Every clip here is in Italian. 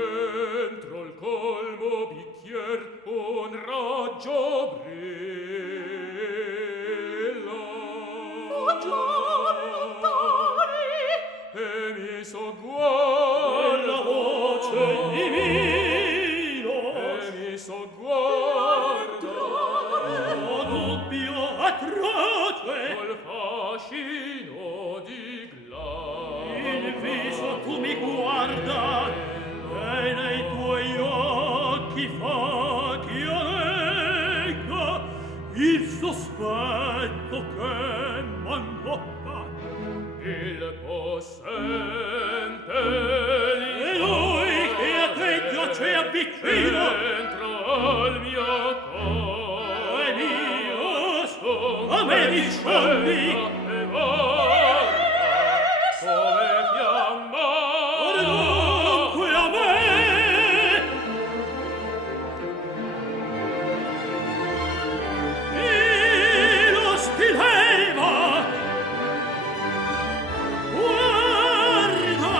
Entro il colmo bicchier un raggio brilla. Fuggiamo lontani e mi sogguarda la voce divino e mi sogguarda dubbio atroce col fascino di glace. in viso tu mi guarda e nei tuoi occhi fa che io legga il sospetto che m'angoscia. Il possente E lui che a te giace avvicino entra al mio cor e mio son a me rispondi e guarda come fiamma dunque a me e lo stileva guarda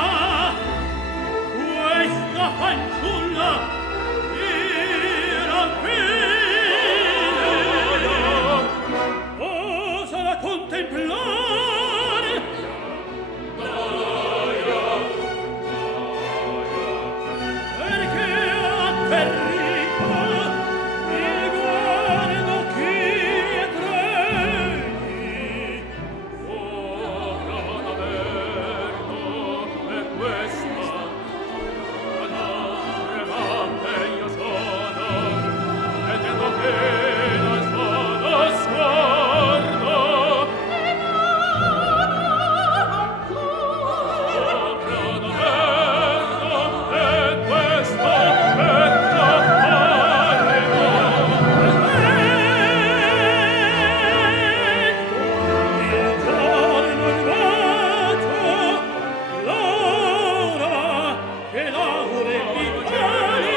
questa fanciulla era bella osala contemplare perché atterrito mi guardo chietrei sopra d'averto e questa tremante io sono e tengo che non sono sguardo sopra d'averto e questa entra alle il giorno il bacio l'ora che laure vitali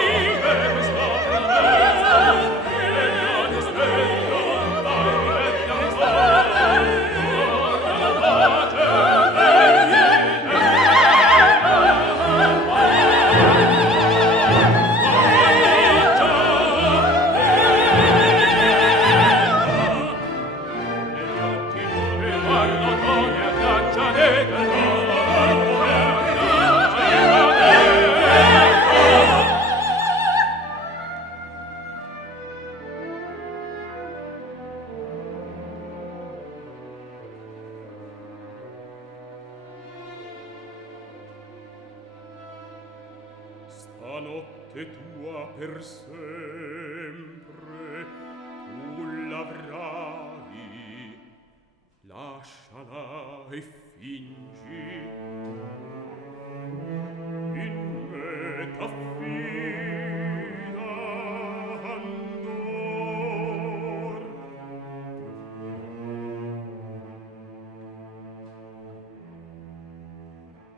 stanotte tua per sempre tu l'avrai lasciala e fingi